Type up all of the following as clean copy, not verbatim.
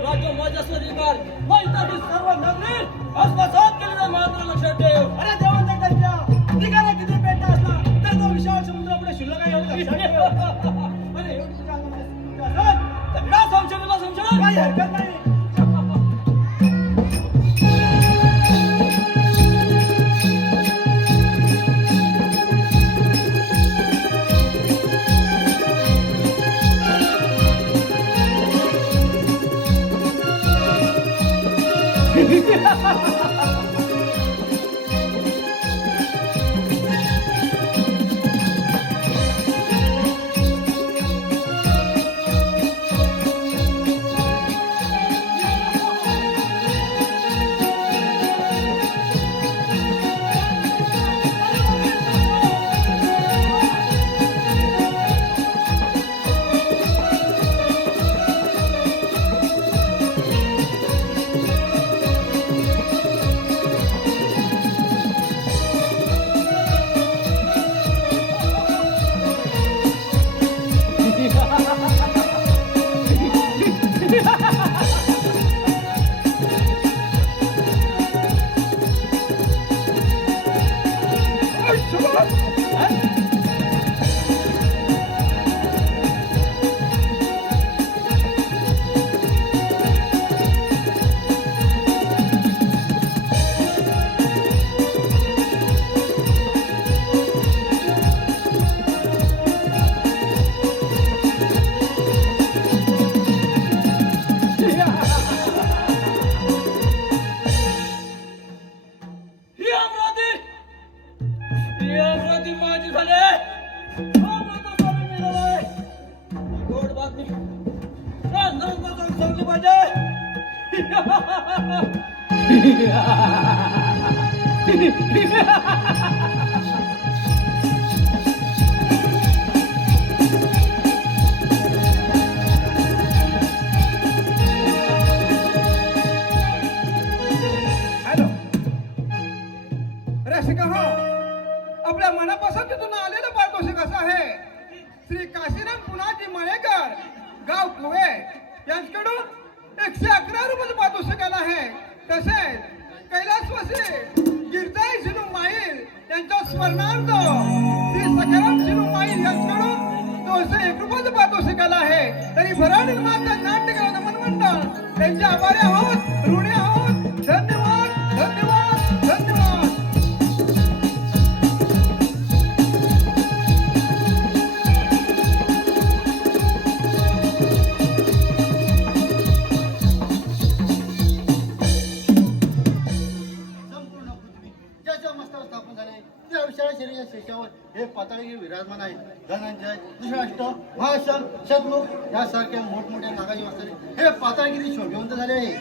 राज्य माझ्या स्वीकार मैदानी सर्व नगरी आसपासात केली जाईल मात्र लक्षात ठेव. अरे देवांच्या टक्क्या निघाला किती पेटा असला तर तो विशाल समुद्र पुढे शिल्लक आहे एवढं लक्षात ठेव. अरे एवढी तुझ्या अंगामध्ये असेल तर विना संशय विना संशय काही हरकत नाही. रसिका हो, आपल्या मनापसंतीतून आलेलं पारितोषिक असं आहे. श्री काशीराम पुनाजी मळेकर गाव कुवे यांच्याकडून 111 रुपये पारितोषिक आलं आहे. तसेच कैलासवासी गिरजाई शिनू माईल यांच्या स्मरणार्थ श्री सखाराम शिनू माईल यांच्याकडून 201 रुपये पारितोषिक आलं आहे. तरी भरा निर्माता नाट्यकला नमन मंडळ त्यांचे आभारी आहोत, ऋणी आहोत. धन्यवाद, धन्यवाद, धन्यवाद. शेषावर हे पाताळी विराजमान आहेत. धनंजय, धृतराष्ट्र, महाशल, शत्रुघ्न यासारख्या मोठमोठ्या नागाजी वासरे हे पाताळगिरी शोभिवंत झाले आहे.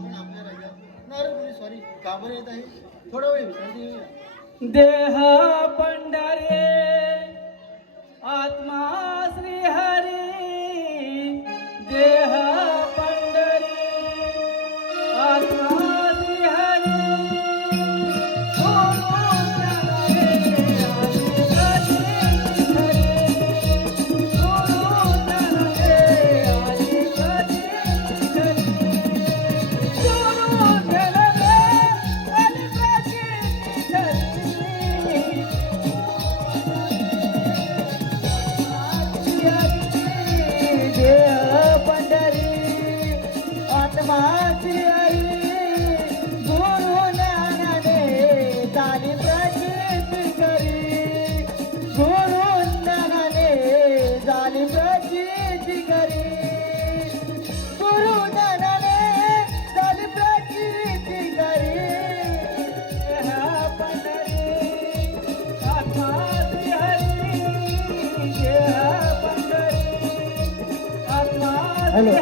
पण आपल्या राज्यात नारद सॉरी का बरं येत आहे? थोडा वेळ विश्रांती घेऊया. देह पंढरे आत्मा श्री हरी देह पंढरी आत्मा श्री हरी हॅलो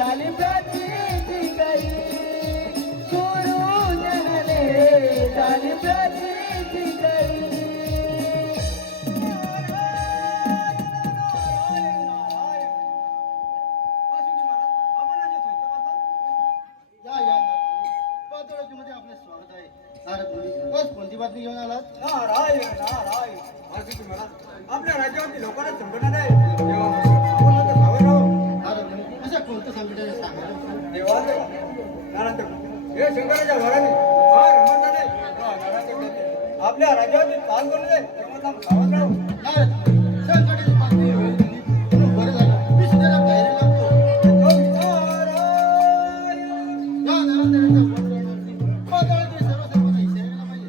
झाली प्रतीची काही सोडून गेले झाली प्रतीची काही वासुकी महाराज, आपण आज येतोय. तर आता या पातोळ्यामध्ये आपले स्वागत आहे. नारद मुनी, बस कोणती बातमी घेऊन आलात? नारायण. वासुकी महाराज, आपल्या राज्यावरती लोकांना संकट आलंय. देवा, आपण आता सावध राहू. नारद मुनी, असं कोणतं संकट आहे सांगा. देवा, त्यानंतर हे शंकराच्या वराने फार रमणदाने आपल्या राज्यावरती ताण करू नये. तेव्हा सावध राहू. नारद मुनी, संकटाची बातमी होईल म्हणून बरं झालं. मी सुद्धा तयारी लागतो. या नारायणाच्या वरदानावरती पातोळ्यातील सर्व सर्वांना इशारा पाहिजे.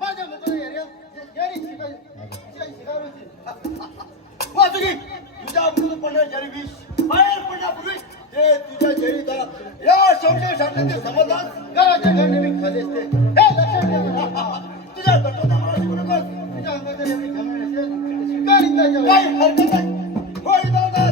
माझ्या मुलाला यारी शिकायची. वासुकी, तुझ्या अमृत पडणार जरी विष बाहेर पडण्यापूर्वी ते तुझ्या जरी दला या संशय शांतते समाधान घराच्या घरने मी खाली असते. हे लक्षात ठेव. तुझ्या तत्वाचा मला शिकू नकोस. तुझ्या अंगात जर एवढी घमंड असेल, काही हरकत नाही. होय दादा.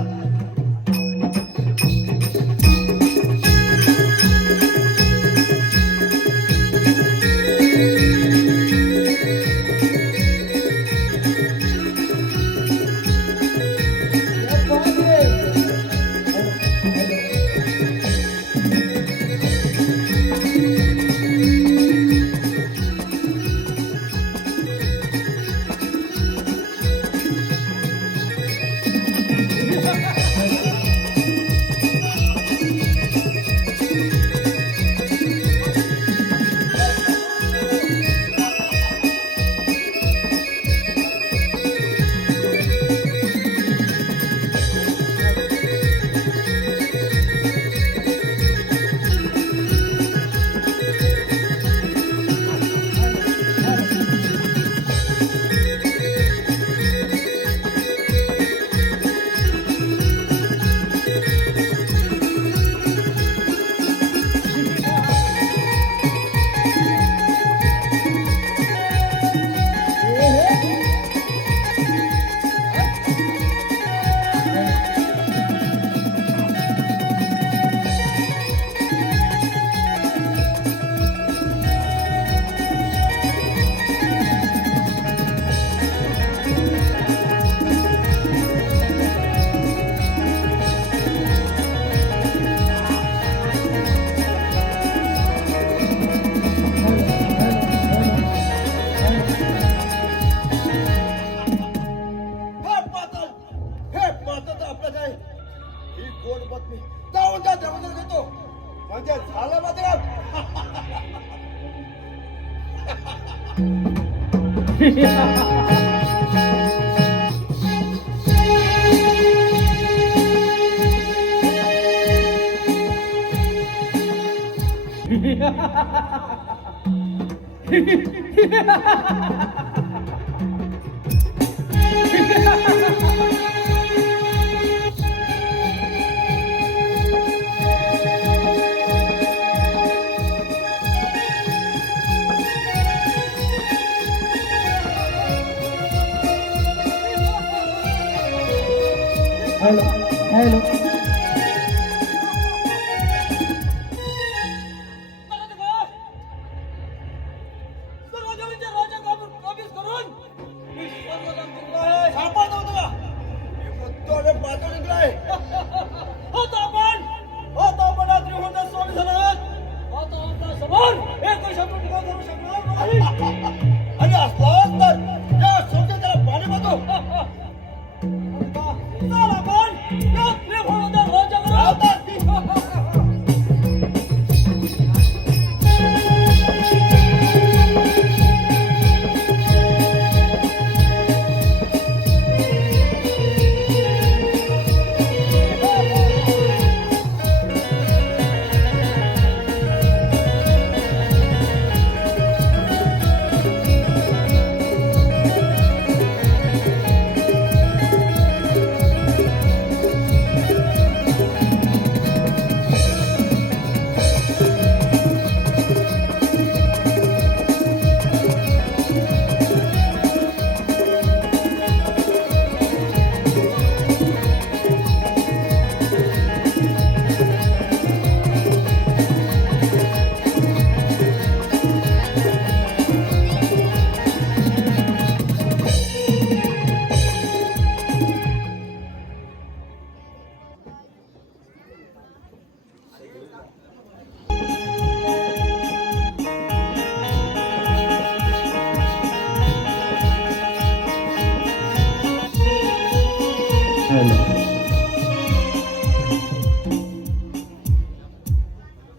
म्हणजे झालं मात्र हॅलो हॅलो आणि असलाच तर या सोडून त्याला पाणी पाहतो. चला आपण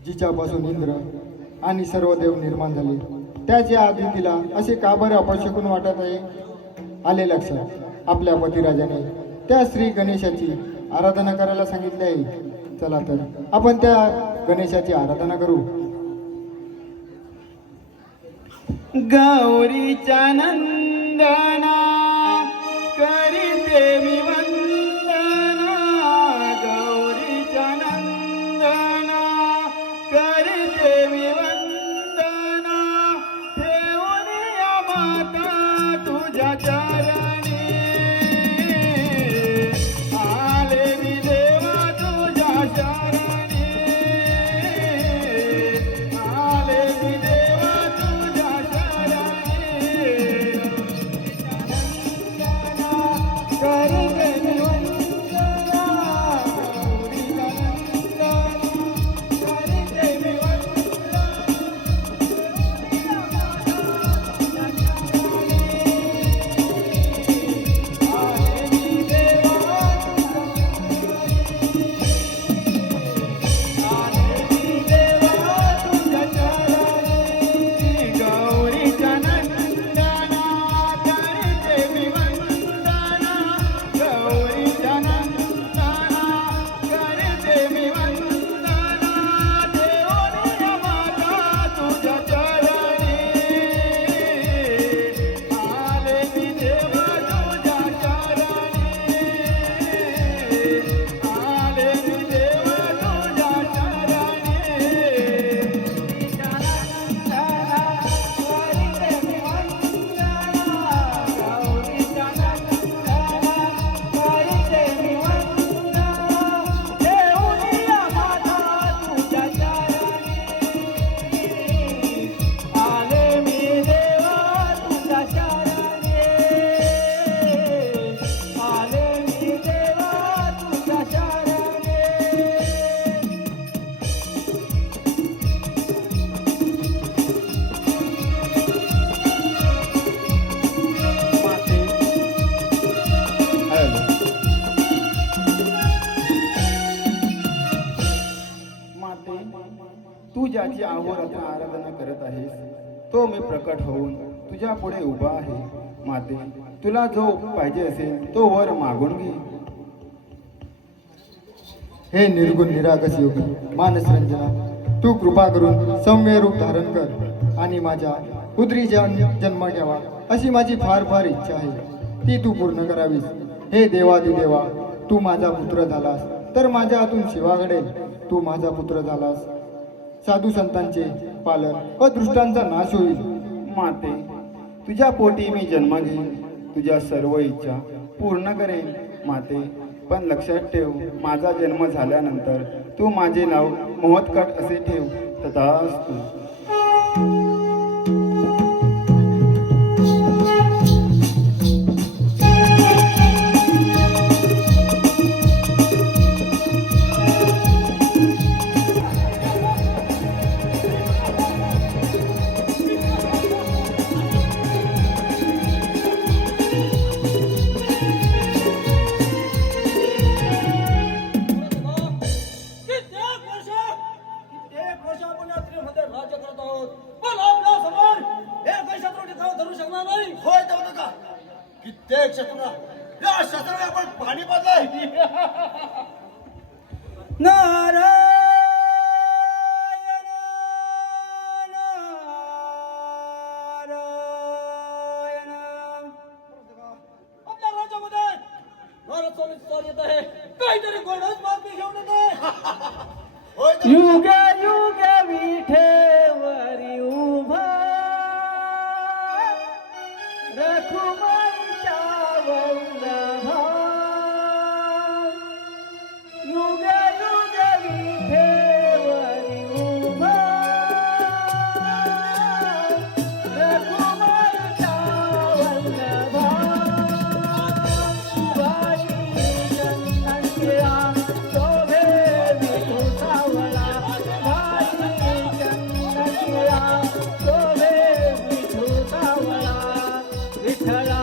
जिच्यापासून इंद्र आणि सर्व देव निर्माण झाले त्याच्या आधी तिला असे का बरं अपशकून वाटत आहे. आले लक्षात आपल्या पतिराजाने त्या श्री गणेशाची आराधना करायला सांगितले आहे. चला तर आपण त्या गणेशाची आराधना करू. गौरीच्या नंदना करीते मी वंदना, गौरीच्या नंदना करीते मी वंदना, ठेवून या माता तुझ्या चरणी, आले मी देवा तुझ्या चरणी, आले मी देवा तुझ्या चरणी, करीते मी वंदना, गौरीच्या नंदना करीते मी वंदना, आले मी देवा आले मी देवा तुझ्या चरणी, गौरीच्या नंदना करीते मी वंदना, गौरीच्या नंदना करीते मी वंदना, देवोनी माता तुझ्या चरणी, आले मी देवा तुझ्या चरणी, आले मी देवा तुझ्या चरणी, करीते मी वंदना, गौरीच्या नंदना करीते मी वंदना, देवोनी माता तुझ्या चरणी, आले मी देवा तुझ्या चरणी, आले मी देवा तुझ्या चरणी. माते, तू ज्याची अहोरात्र आराधना करत आहेस तो मी प्रकट होऊन तुझ्या पुढे उभा आहे. माते, तुला जो पाहिजे असेल तो वर मागून घे. हे निर्गुण निरागस योगी मानस रंजना, तू कृपा करून सौम्य रूप धारण कर आणि माझ्या पुत्री जन्म घ्यावा अशी माझी फार फार इच्छा आहे. ती तू पूर्ण करावीस. हे देवादिदेवा, तू माझा पुत्र झालास तर माझ्या हातून शिवा घडेल. तू माझा पुत्र झालास साधू संतांचे पालन व दृष्टांचा नाश होईल. माते, तुझ्या पोटी मी जन्म घेईन, तुझ्या सर्व इच्छा पूर्ण करेन. माते, पण लक्षात ठेव, माझा जन्म झाल्यानंतर तू माझे नाव मोहतकट असे ठेव. तथास्तु. कित्येक वर्ष आपण या त्रिमध्ये राज्य करत आहोत, पण आपल्या समोर एकही शत्रू टिकाव धरू शकणार नाही. होय देवता का कित्येक शत्रूंना या शत्रूने आपण पाणी पाजलंय. नारायण नारायण. आपल्या राज्यामध्ये भारत स्वामीची चाल येत आहे. काहीतरी गोडच बातमी घेऊन येत आहे. होय देवता. युग युग विठेवरी उभा रखुमाईच्या वल्लभा, युग युग विठेवरी उभा रखुमाईच्या वल्लभा, वाणी चंदनच्या शोभे विठू सावळा, वाणी चंदनच्या शोभे विठू सावळा, विठ्ठला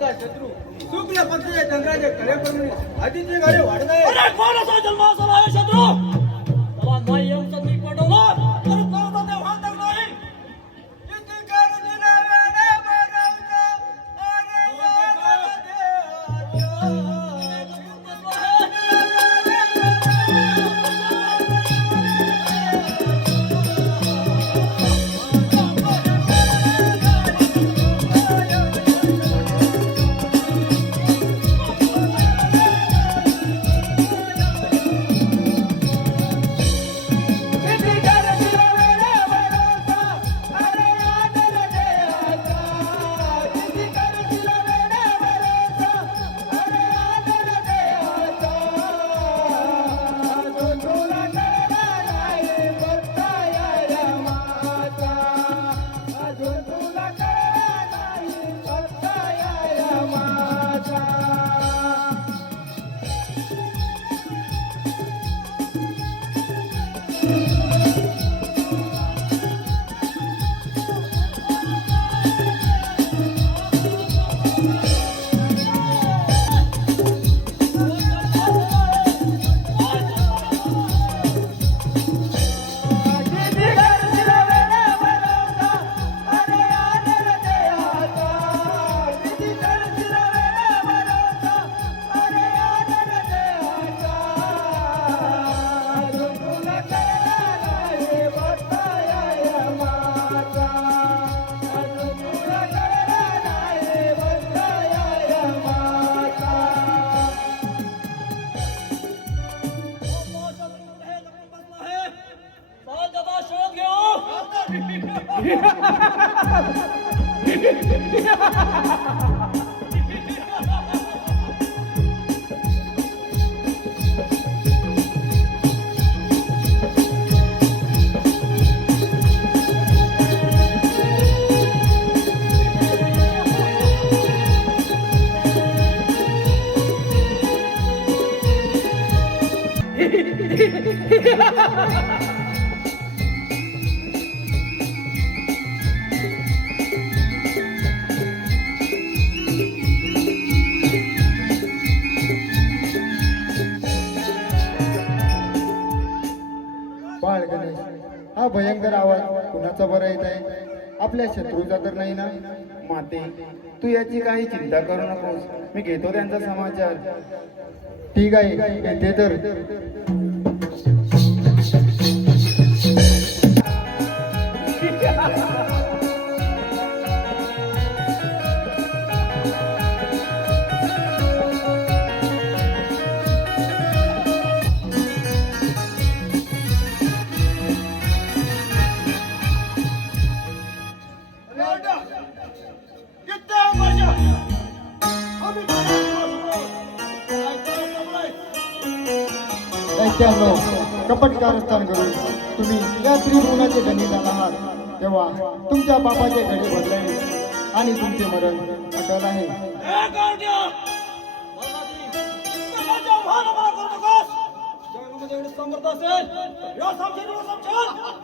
तुमचा शत्रू शुक्ल पक्षाच्या चंद्राचे कलेप्रमाणे आदित्य गाडे वाढत आहे. अरे कोण असा जन्माचा आहे शत्रू? त्याला नाही आमचं मी पटवलं तर कोणाचा देव हा तर नाही. बाळ गणेश, हा भयंकर आवाज कुणाचा बरा येत आहे? आपल्या शत्रूचा तर नाही ना? माते, तू याची काही चिंता करू नकोस, मी घेतो त्यांचा समाचार. ठीक आहे, येते तर. दैत्यानो, कपट कारस्थान करून तुम्ही या त्रिभुवनाचे गणित आहात, तेव्हा तुमच्या बापाचे घडे बदलले आणि तुमचे मरण अटल आहे.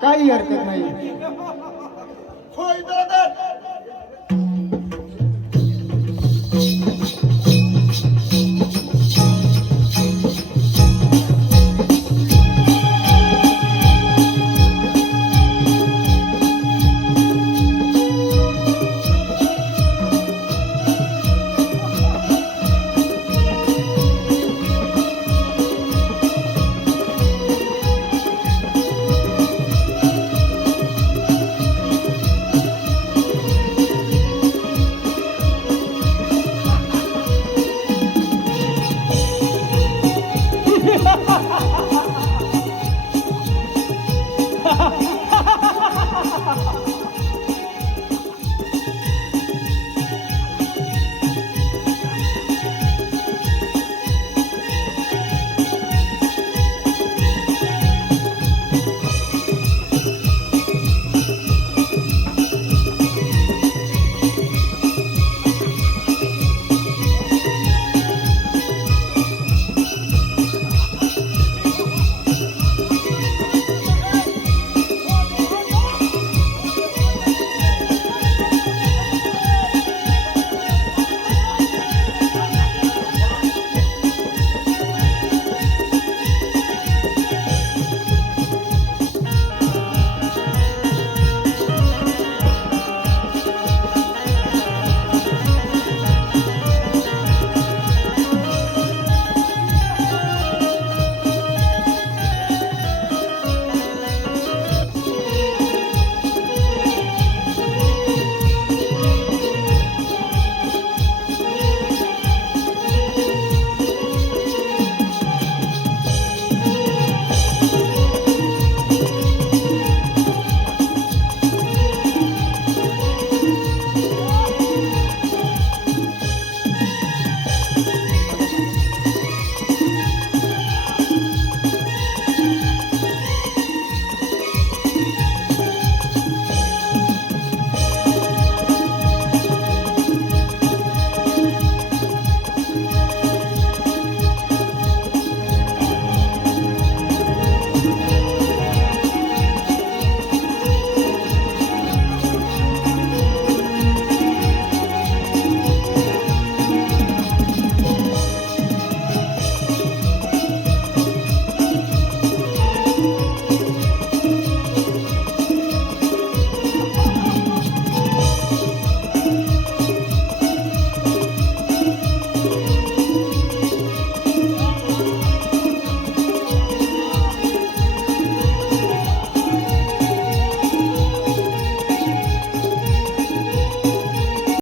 काही हरकत नाही. होय दादा